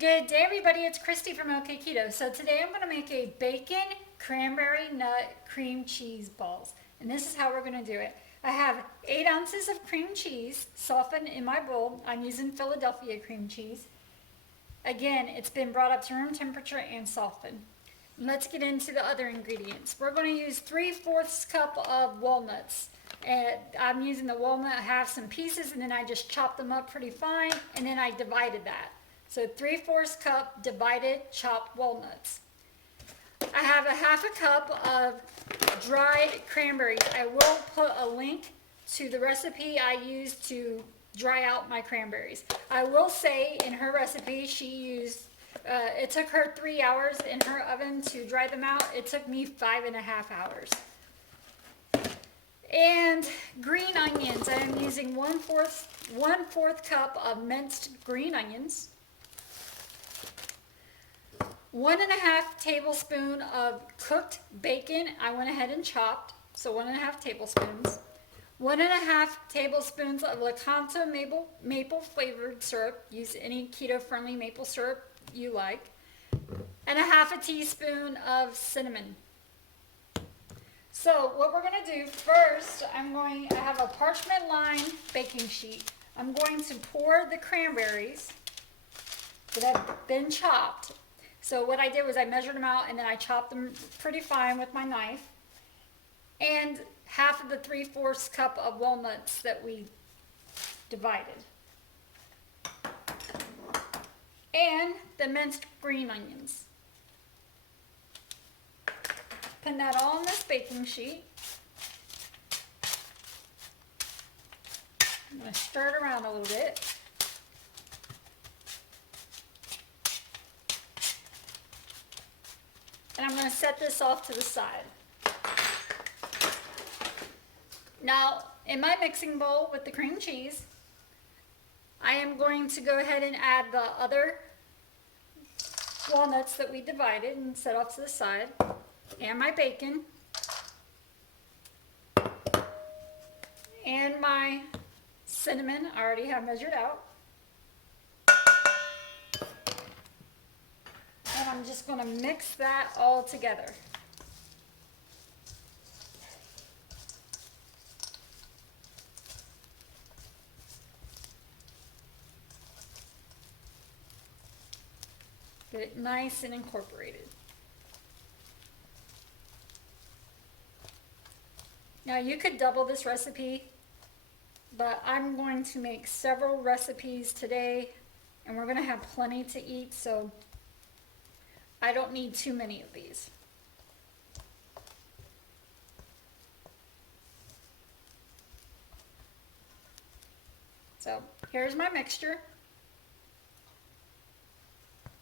Good day, everybody. It's Christy from Okketoh. So today I'm going to make a bacon cranberry nut cream cheese balls. And this is how we're going to do it. I have 8 ounces of cream cheese softened in my bowl. I'm using Philadelphia cream cheese. Again, it's been brought up to room temperature and softened. Let's get into the other ingredients. We're going to use 3/4 cup of walnuts. And I'm using the walnut, I have some pieces, and then I just chopped them up pretty fine, and then I divided that. So 3/4 cup divided chopped walnuts. I have a 1/2 cup of dried cranberries. I will put a link to the recipe I used to dry out my cranberries. I will say in her recipe she used, it took her 3 hours in her oven to dry them out. It took me 5.5 hours. And green onions. I am using 1/4 cup of minced green onions. 1.5 tablespoon of cooked bacon. I went ahead and chopped, so 1.5 tablespoons. 1.5 tablespoons of Okketoh maple flavored syrup. Use any keto friendly maple syrup you like. And 1/2 teaspoon of cinnamon. So what we're going to do first, I have a parchment lined baking sheet. I'm going to pour the cranberries that have been chopped. So what I did was I measured them out and then I chopped them pretty fine with my knife. And 1/2 of the 3/4 cup of walnuts that we divided. And the minced green onions. Put that all on this baking sheet. I'm going to stir it around a little bit. And I'm going to set this off to the side. Now, in my mixing bowl with the cream cheese, I am going to go ahead and add the other walnuts that we divided and set off to the side, and my bacon, and my cinnamon. I already have measured out. And I'm just going to mix that all together. Get it nice and incorporated. Now you could double this recipe, but I'm going to make several recipes today and we're going to have plenty to eat, so I don't need too many of these. So here's my mixture.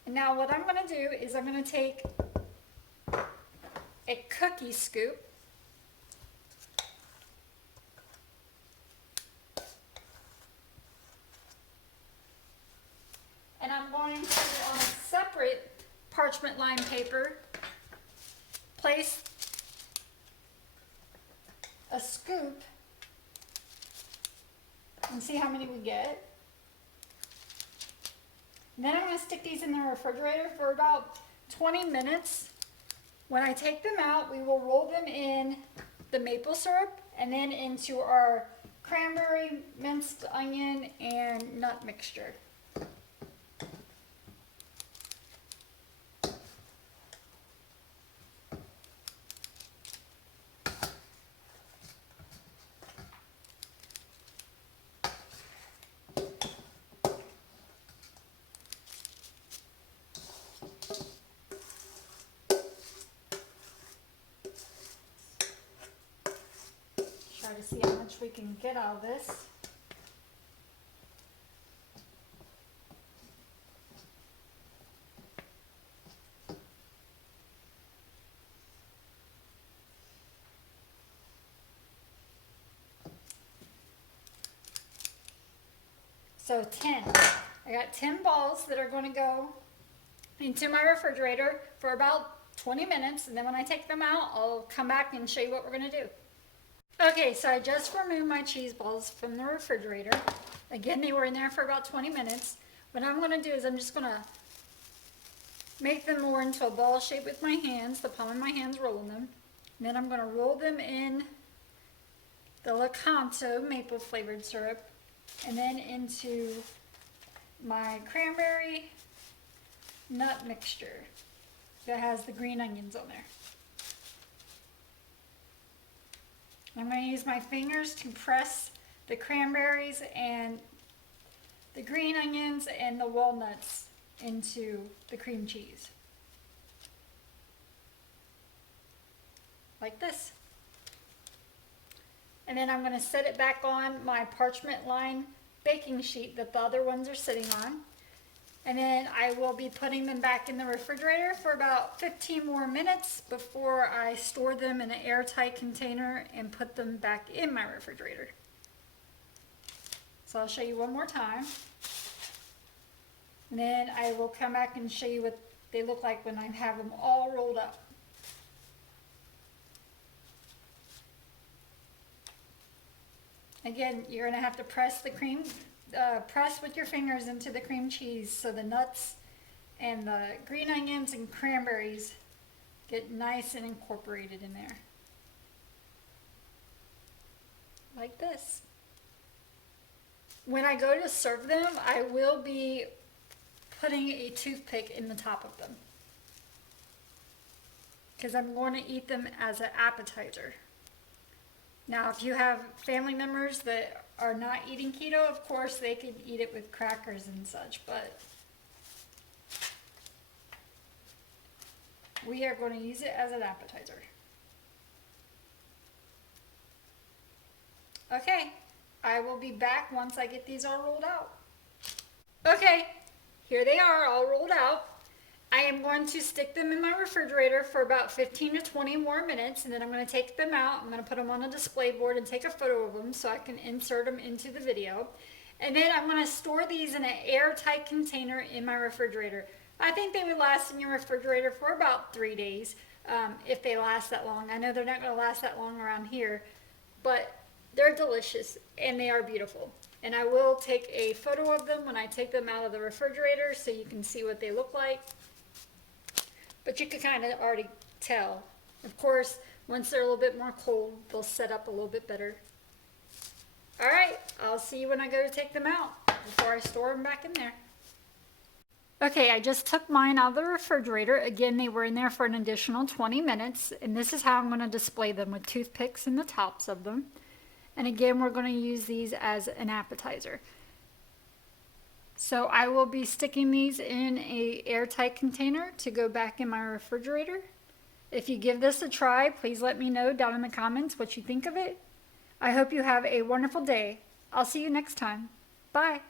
And now what I'm going to do is I'm going to take a cookie scoop and I'm going to, on a separate parchment lined paper, place a scoop and see how many we get. And then I'm going to stick these in the refrigerator for about 20 minutes. When I take them out, we will roll them in the maple syrup and then into our cranberry, minced onion, and nut mixture. Try to see how much we can get out of this. So 10. I got 10 balls that are going to go into my refrigerator for about 20 minutes, and then when I take them out, I'll come back and show you what we're going to do. Okay, so I just removed my cheese balls from the refrigerator. Again, they were in there for about 20 minutes. What I'm going to do is I'm just going to make them more into a ball shape with my hands, the palm of my hands rolling them. And then I'm going to roll them in the Okketoh maple flavored syrup, and then into my cranberry nut mixture that has the green onions on there. I'm going to use my fingers to press the cranberries and the green onions and the walnuts into the cream cheese. Like this. And then I'm going to set it back on my parchment lined baking sheet that the other ones are sitting on. And then I will be putting them back in the refrigerator for about 15 more minutes before I store them in an airtight container and put them back in my refrigerator. So I'll show you one more time. And then I will come back and show you what they look like when I have them all rolled up. Again, you're going to have to press the cream, press with your fingers into the cream cheese so the nuts and the green onions and cranberries get nice and incorporated in there. Like this. When I go to serve them, I will be putting a toothpick in the top of them, because I'm going to eat them as an appetizer. Now, if you have family members that are not eating keto, of course, they could eat it with crackers and such, but we are going to use it as an appetizer. Okay, I will be back once I get these all rolled out. Okay, here they are all rolled out. I am going to stick them in my refrigerator for about 15 to 20 more minutes, and then I'm going to take them out. I'm going to put them on a display board and take a photo of them so I can insert them into the video. And then I'm going to store these in an airtight container in my refrigerator. I think they would last in your refrigerator for about 3 days, if they last that long. I know they're not going to last that long around here, but they're delicious and they are beautiful. And I will take a photo of them when I take them out of the refrigerator so you can see what they look like. But you can kind of already tell. Of course, once they're a little bit more cold, they'll set up a little bit better. All right, I'll see you when I go to take them out before I store them back in there. Okay, I just took mine out of the refrigerator. Again, they were in there for an additional 20 minutes. And this is how I'm going to display them, with toothpicks in the tops of them. And again, we're going to use these as an appetizer. So I will be sticking these in an airtight container to go back in my refrigerator. If you give this a try, please let me know down in the comments what you think of it. I hope you have a wonderful day. I'll see you next time. Bye.